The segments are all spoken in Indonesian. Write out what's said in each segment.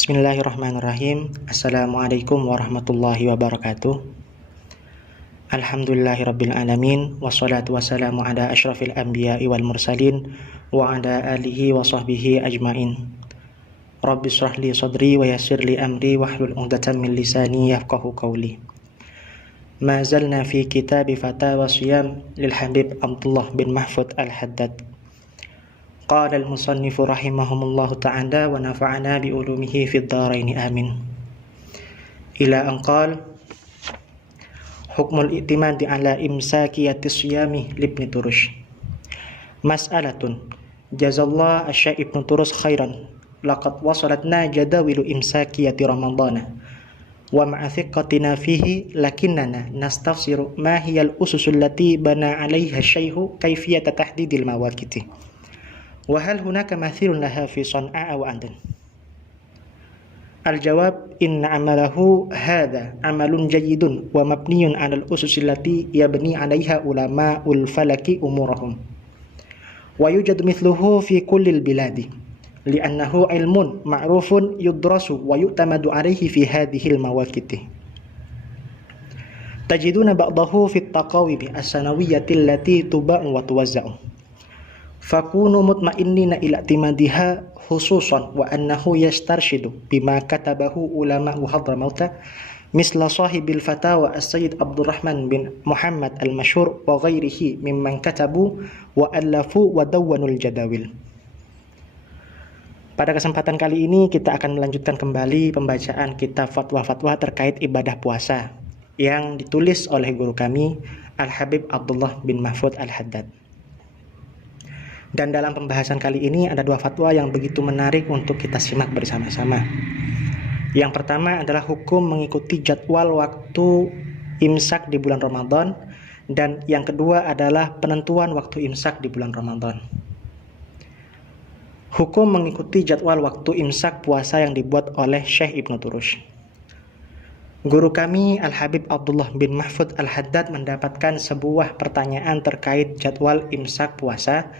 Bismillahirrahmanirrahim. Assalamualaikum warahmatullahi wabarakatuh. Alhamdulillahirabbil alamin, wassalatu wassalamu ala asyrafil anbiya'i wal mursalin wa ala alihi wa sahbihi ajmain. Rabbi shrah li sadri wa yassir li amri wahlul 'uqdatam min lisani yafqahu qawli. Ma zalna fi kitab fatawa siyam lil Habib Abdullah bin Mahfud Al-Haddad. Qala al-musannif rahimahumullahu ta'ala wa nafa'ana bi ulumihi fid dharain amin. Ila an qala hukmul i'timadi ala imsakiyati siyami libni Turush. Mas'alatun jazallahu asy-Syaikh Ibnu Turus khairan laqad wasalatna jadawilu imsakiyati ramadana wa ma'a thiqatina fihi lakinnana nastafsiru ma hiya al-ususul lati bana 'alaiha asy-syaikhu kaifiyata tahdidil mawaqiti. Wahal hunaka mathilun laha fi San'a wa Aden? Al-jawab, inna amalahu hadha amalun jayyidun wa mabniyun 'ala al-ususil lati yabni 'alaiha ulama'ul falaki umurahum. Wa yujadu mithluhu fi kullil biladi li'annahu ilmun ma'rufun yudrasu wa yu'tamadu 'alaihi fi hadhil mawaqiti. Tajiduna ba'dahu fit taqawimi as-sanawiyyati allati tuba'u wa tuwazza'u. Fakunu mutmainnina ila timadiha khususan wa annahu yastarshidu bima katabahu ulama Hadramauta misla sahibil fatawa as-Sayyid Abdurrahman bin Muhammad al-Masyhur wa ghairihi mimman katabu wa allafu wa dawwanul jadawil. Pada kesempatan kali ini kita akan melanjutkan kembali pembacaan kitab fatwa-fatwa terkait ibadah puasa yang ditulis oleh guru kami Al-Habib Abdullah bin Mahfud Al-Haddad. Dan dalam pembahasan kali ini ada dua fatwa yang begitu menarik untuk kita simak bersama-sama. Yang pertama adalah hukum mengikuti jadwal waktu imsak di bulan Ramadan, dan yang kedua adalah penentuan waktu imsak di bulan Ramadan. Hukum mengikuti jadwal waktu imsak puasa yang dibuat oleh Syekh Ibnu Turus. Guru kami Al-Habib Abdullah bin Mahfud Al-Haddad mendapatkan sebuah pertanyaan terkait jadwal imsak puasa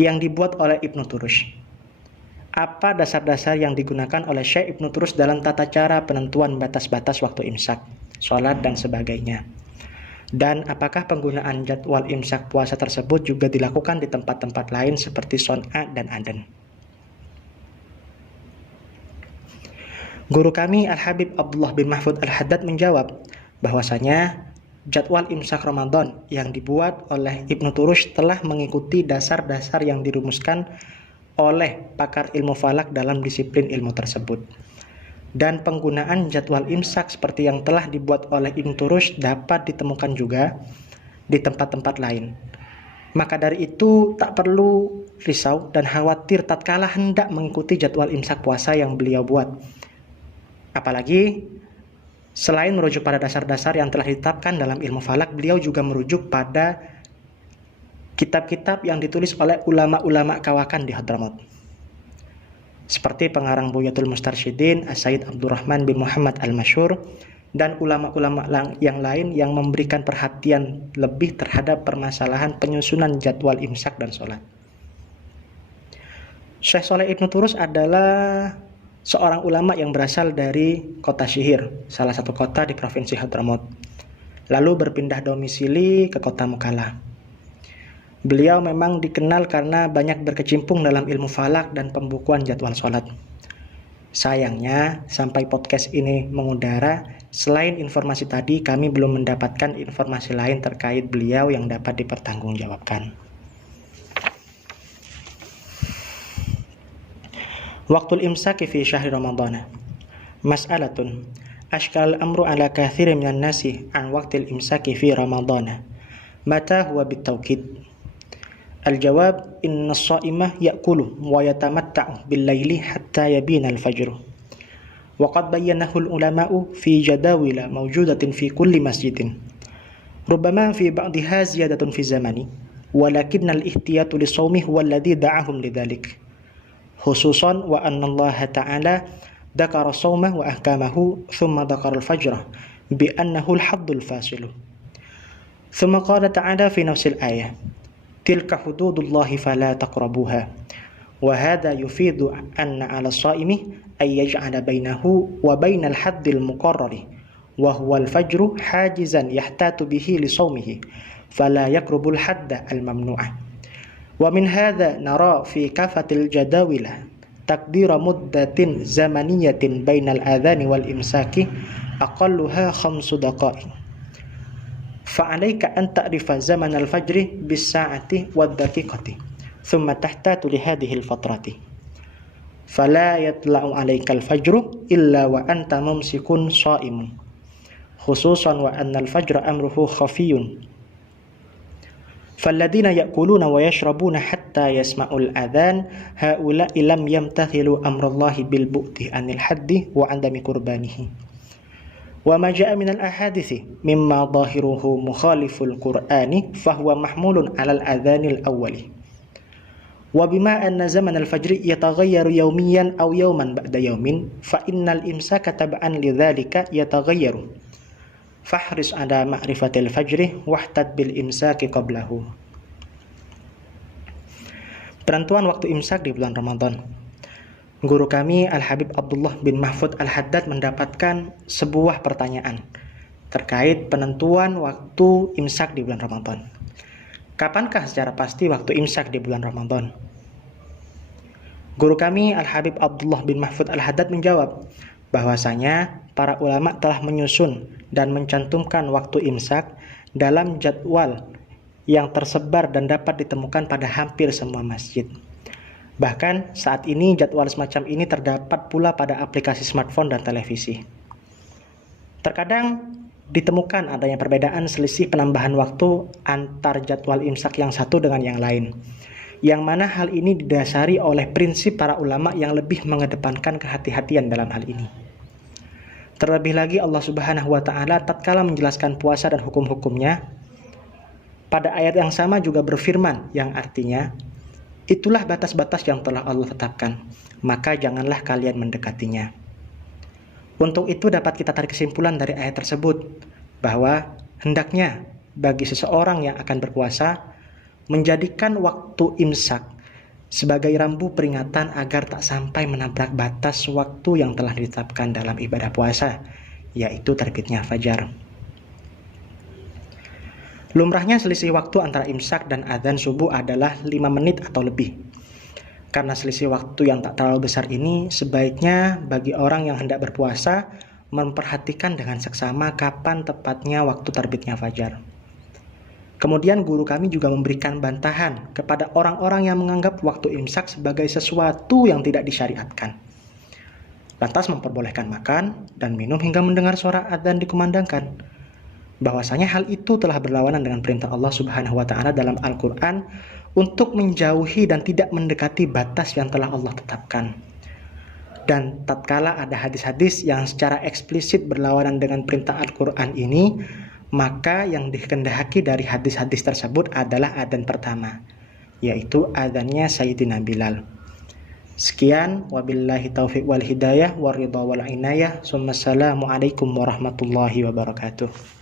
yang dibuat oleh Ibnu Turus. Apa dasar-dasar yang digunakan oleh Syekh Ibnu Turus dalam tata cara penentuan batas-batas waktu imsak, sholat dan sebagainya? Dan apakah penggunaan jadwal imsak puasa tersebut juga dilakukan di tempat-tempat lain seperti San'a dan Aden? Guru kami Al-Habib Abdullah bin Mahfud Al-Haddad menjawab bahwasanya jadwal imsak Ramadan yang dibuat oleh Ibnu Turus telah mengikuti dasar-dasar yang dirumuskan oleh pakar ilmu falak dalam disiplin ilmu tersebut. Dan penggunaan jadwal imsak seperti yang telah dibuat oleh Ibnu Turus dapat ditemukan juga di tempat-tempat lain. Maka dari itu tak perlu risau dan khawatir tatkala hendak mengikuti jadwal imsak puasa yang beliau buat. Apalagi selain merujuk pada dasar-dasar yang telah ditetapkan dalam ilmu falak, beliau juga merujuk pada kitab-kitab yang ditulis oleh ulama-ulama kawakan di Hadramaut. Seperti pengarang Bughyatul Mustarsyidin As-Sayyid Abdurrahman bin Muhammad Al-Masyhur dan ulama-ulama yang lain yang memberikan perhatian lebih terhadap permasalahan penyusunan jadwal imsak dan sholat. Syekh Shaleh Ibnu Turus adalah seorang ulama yang berasal dari kota Syihir, salah satu kota di provinsi Hadramaut, lalu berpindah domisili ke kota Mukalla. Beliau memang dikenal karena banyak berkecimpung dalam ilmu falak dan pembukuan jadwal sholat. Sayangnya, sampai podcast ini mengudara, selain informasi tadi, kami belum mendapatkan informasi lain terkait beliau yang dapat dipertanggungjawabkan. Waktul imsaki fi syahri Ramadana. Mas'alatun ashkal amru ala kathirin minan nasi an waqtil imsaki fi Ramadana. Mata huwa bitawqid? Al-jawab, inna as-sa'imah ya'kulu wa yatamatta'u bil-laili hatta yabina al-fajr. Wa qad bayyanahu al-ulama'u fi jadawila mawjudatin fi kulli masjidin. Rubbama fi ba'diha ziyadatun fi zamani, walakinna al-ihtiyatu lis-sawmi huwa alladhi da'ahum lidhalik. Khususan wa anna Allah Ta'ala dzakara shauma wa ahkamahu thumma dzakara al-fajra bi annahu al-haddul fasilu. Thumma qala ta'ala fi nafsil ayah tilka hududullahi fala taqrabuha wa hadha yufidu anna 'ala shaimi ay yaj'ala bainahu wa bainal haddil muqarrari wa huwa al-fajru hajizan yahtatu bihi li shaumihi fala yakrubul hadda al-mamnu'ah. Wa min hadha nara fi kafatil jadawilah taqdira muddatin zamaniyatin bainal adhani wal imsaki aqalluha 5 daqa'iq. Fa'alaika an ta'rifa zaman al-fajri bis-sa'ati wad-daqiqati thumma tahtatu li hadhihi al-fatrati fala yatla'u 'alaika al-fajru illa wa anta mumsikun sha'imun khususan wa anna al-fajra amruhu khafiyun falladhina ya'kuluna wa yashrabuna hatta yasma'ul adhan haula'i lam yamtathilu amrallahi bil bu'ti anil haddi wa 'adami qurbanihi. Wa ma ja'a minal ahadithi mimma zahiruhu mukhaliful qur'ani fahuwa mahmulun 'alal adhanil awwali. Wa bima anna zaman al-fajri yataghayyaru yawmiyan aw yawman ba'da yawmin fa innal imsaka tab'an lidzalika yataghayyaru. Fahris 'ala ma'rifatil fajri wahtad bil imsaki qablahu. Penentuan waktu imsak di bulan Ramadan. Guru kami Al-Habib Abdullah bin Mahfud Al-Haddad mendapatkan sebuah pertanyaan terkait penentuan waktu imsak di bulan Ramadan. Kapankah secara pasti waktu imsak di bulan Ramadan? Guru kami Al-Habib Abdullah bin Mahfud Al-Haddad menjawab bahwasanya para ulama telah menyusun dan mencantumkan waktu imsak dalam jadwal yang tersebar dan dapat ditemukan pada hampir semua masjid. Bahkan saat ini jadwal semacam ini terdapat pula pada aplikasi smartphone dan televisi. Terkadang ditemukan adanya perbedaan selisih penambahan waktu antar jadwal imsak yang satu dengan yang lain, yang mana hal ini didasari oleh prinsip para ulama yang lebih mengedepankan kehati-hatian dalam hal ini. Terlebih lagi Allah Subhanahu wa taala tatkala menjelaskan puasa dan hukum-hukumnya pada ayat yang sama juga berfirman yang artinya, itulah batas-batas yang telah Allah tetapkan, maka janganlah kalian mendekatinya. Untuk itu dapat kita tarik kesimpulan dari ayat tersebut, bahwa hendaknya bagi seseorang yang akan berpuasa, menjadikan waktu imsak sebagai rambu peringatan agar tak sampai menabrak batas waktu yang telah ditetapkan dalam ibadah puasa, yaitu terbitnya fajar. Lumrahnya selisih waktu antara imsak dan adzan subuh adalah 5 menit atau lebih. Karena selisih waktu yang tak terlalu besar ini, sebaiknya bagi orang yang hendak berpuasa memperhatikan dengan seksama kapan tepatnya waktu terbitnya fajar. Kemudian guru kami juga memberikan bantahan kepada orang-orang yang menganggap waktu imsak sebagai sesuatu yang tidak disyariatkan. Lantas memperbolehkan makan dan minum hingga mendengar suara adzan dikumandangkan. Bahwasanya hal itu telah berlawanan dengan perintah Allah Subhanahu wa taala dalam Al-Qur'an untuk menjauhi dan tidak mendekati batas yang telah Allah tetapkan. Dan tatkala ada hadis-hadis yang secara eksplisit berlawanan dengan perintah Al-Qur'an ini, maka yang dikehendaki dari hadis-hadis tersebut adalah adzan pertama, yaitu adzannya Sayyidina Bilal. Sekian, wabillahi taufiq wal hidayah waridha wal inayah. Assalamualaikum warahmatullahi wabarakatuh.